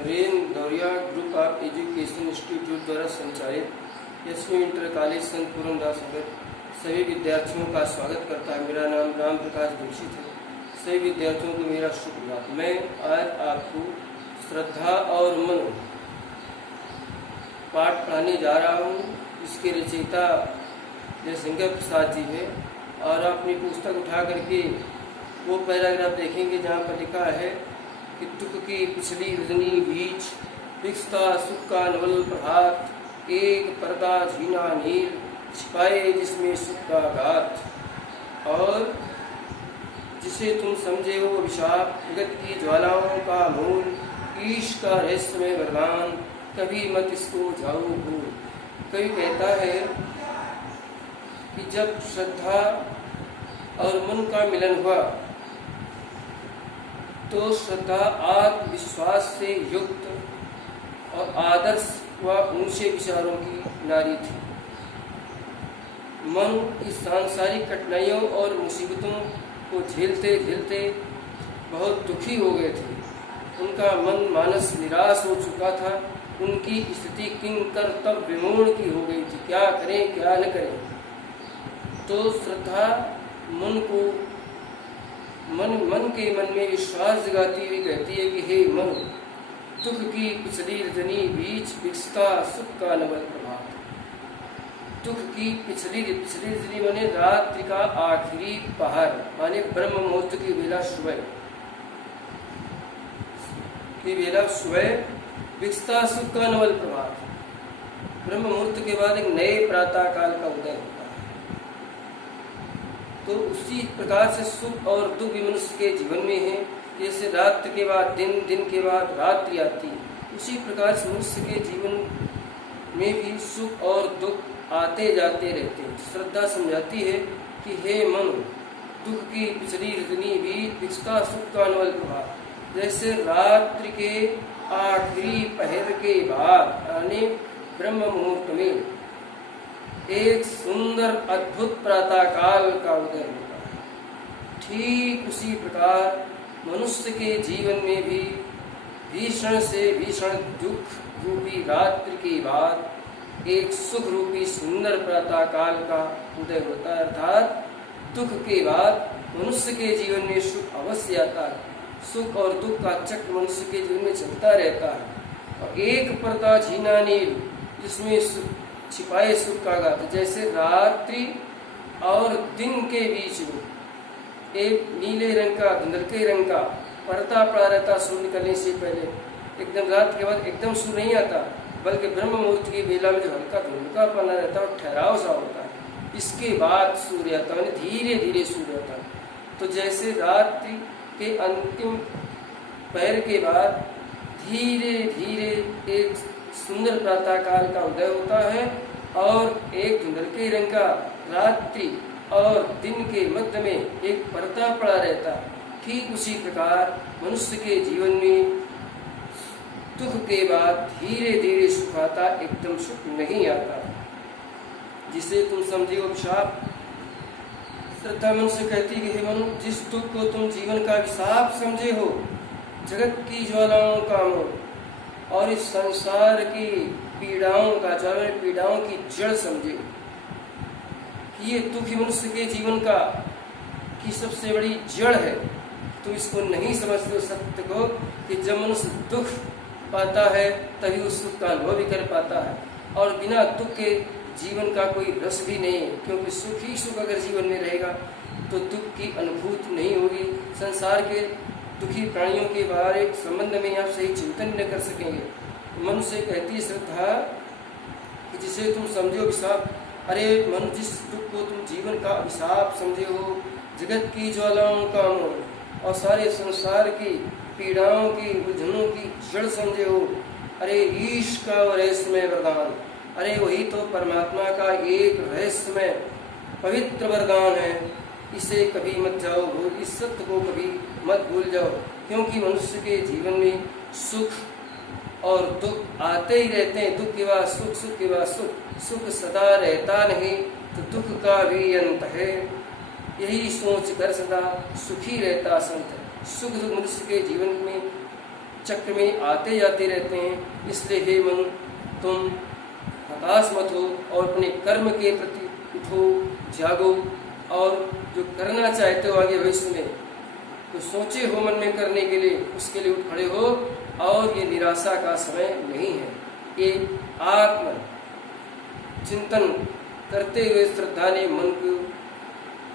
नरेन दौरिया group of education institute द्वारा संचालित यशवी इंटर कॉलेज संत पूरनदास नगर सभी विद्यार्थियों का स्वागत करता है। मेरा नाम राम प्रकाश दीक्षित है। सभी विद्यार्थियों को मेरा शुभ। मैं आज आपको श्रद्धा और मन पाठ पढ़ाने जा रहा हूँ। इसके रचयिता जयशंकर प्रसाद जी है और अपनी पुस्तक उठा करके वो पैराग्राफ देखेंगे जहाँ पर लिखा है कि दुख की पिछली रजनी बीच बिकसता सुख का नवल प्रभात, एक पर्दा झीना नील छिपाए जिसमें सुख का गात, और जिसे तुम समझे हो अभिशाप जगत की ज्वालाओं का मूल, ईश का रहस्यमय वरदान कभी मत इसको जाओ भूल। कवि कहता है कि जब श्रद्धा और मन का मिलन हुआ तो श्रद्धा आत्मविश्वास से युक्त और आदर्श व ऊंचे विचारों की नारी थी। मन इस सांसारिक कठिनाइयों और मुसीबतों को झेलते झेलते बहुत दुखी हो गए थे। उनका मन मानस निराश हो चुका था। उनकी स्थिति किंकर तब विमूढ़ की हो गई थी। क्या करें क्या न करें। तो श्रद्धा मन के मन में विश्वास जगाती हुई कहती है कि हे मन, दुख की पिछली रजनी बीच बिकसता सुख का नवल प्रभात। दुख की पिछली रजनी माने रात्रि का आखिरी पहर, माने ब्रह्म मुहूर्त की बेला सुबह बिकसता सुख का नवल प्रभात। ब्रह्म मुहूर्त के बाद एक नए प्रातः काल का उदय होता है। तो उसी प्रकार से सुख और दुख भी मनुष्य के जीवन में है। जैसे रात्रि के बाद दिन, दिन के बाद रात्रि आती है, उसी प्रकार से मनुष्य के जीवन में भी सुख और दुख आते जाते रहते हैं। श्रद्धा समझाती है कि हे मन, दुख की पिछली रजनी भी बिकसता सुख का नवल प्रभात। जैसे रात्रि के आखिरी पहर के बाद यानी ब्रह्म मुहूर्त में एक सुंदर अद्भुत प्रातः काल का उदय होता है, ठीक उसी प्रकार मनुष्य के जीवन में भी भीषण से भीषण दुख रूपी रात्रि के बाद एक सुख रूपी सुंदर प्रातः काल का उदय होता है। अर्थात दुख के बाद मनुष्य के जीवन में सुख अवश्य आता है। सुख और दुख का चक्र मनुष्य के जीवन में चलता रहता है। और एक पर्दा झीना नील जिसमें छिपाए सुख का गात। जैसे रात्रि और दिन के बीच में एक नीले रंग का धुंधलके रंग का पर्दा पड़ा रहता सूर्य निकलने से पहले। एकदम रात के बाद एकदम सूर्य नहीं आता, बल्कि ब्रह्म मुहूर्त की बेला में जो हल्का धुंधलका पना रहता है और ठहराव सा होता है। इसके बाद सूर्य आता है, धीरे धीरे सूर्य आता है। तो जैसे रात्रि के अंतिम पहर के बाद धीरे धीरे एक सुंदर प्रातः काल का उदय होता है और एक धुंधलके रंग का रात्रि और दिन के मध्य में एक पर्दा पड़ा रहता है। ठीक उसी प्रकार मनुष्य के जीवन में दुख के बाद धीरे धीरे सुख आता, एकदम सुख नहीं आता। जिसे तुम समझे हो अभिशाप। श्रद्धा मन से कहती है, हे मन, जिस दुख को तुम जीवन का अभिशाप समझे हो, जगत की ज्वालाओं का मोह और इस संसार की पीड़ाओं का, पीड़ाओं की जड़ समझे कि ये दुख ही मनुष्य के जीवन का की सबसे बड़ी जड़ है। तुम इसको नहीं समझते हो सत्य को कि जब मनुष्य दुख पाता है तभी उस सुख का अनुभव भी कर पाता है। और बिना दुख के जीवन का कोई रस भी नहीं है, क्योंकि सुख ही सुख अगर जीवन में रहेगा तो दुख की अनुभूति नहीं होगी। संसार के दुखी प्राणियों के बारे संबंध में आप सही चिंतन न कर सकेंगे। मनुष्य कहती है श्रद्धा कि जिसे तुम समझो अभिशाप। अरे मन, जिस दुख को तुम जीवन का अभिशाप समझे हो, जगत की ज्वालाओं का मोह और सारे संसार की पीड़ाओं की उलझनों की जड़ समझे हो, अरे ईश का रहस्यमय वरदान, अरे वही तो परमात्मा का एक रहस्यमय पवित्र वरदान है। इसे कभी मत जाओ भूल, इस सत्य को कभी मत भूल जाओ। क्योंकि मनुष्य के जीवन में सुख और दुख आते ही रहते हैं। दुख के बाद सुख, सुख के बाद सुख। सुख सदा रहता नहीं तो दुख का भी अंत है। यही सोच कर सदा सुखी रहता संत। सुख दुख मनुष्य के जीवन में चक्र में आते जाते रहते हैं। इसलिए हे मन, तुम हताश मत हो और अपने कर्म के प्रति उठो, जागो और जो करना चाहते हो आगे भविष्य में, तो सोचे हो मन में करने के लिए, उसके लिए उठ खड़े हो। और ये निराशा का समय नहीं है। ये आत्म चिंतन करते हुए श्रद्धा ने मन को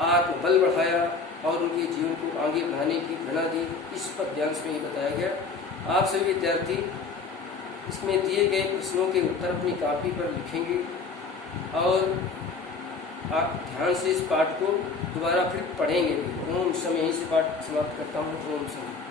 आत्मबल बढ़ाया और उनके जीवन को आगे बढ़ाने की प्रेरणा दी। इस पद्यांश में ये बताया गया। आप सभी विद्यार्थी इसमें दिए गए प्रश्नों के उत्तर अपनी कॉपी पर लिखेंगे और आप ध्यान से इस पाठ को दोबारा फिर पढ़ेंगे भी। ओम समय यहीं से पाठ समाप्त करता हूँ। ओम समय।